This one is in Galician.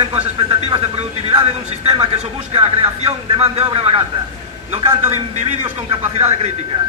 cumpren coas expectativas de productividade dun sistema que só busca a creación de man de obra barata, no canto de individuos con capacidade crítica.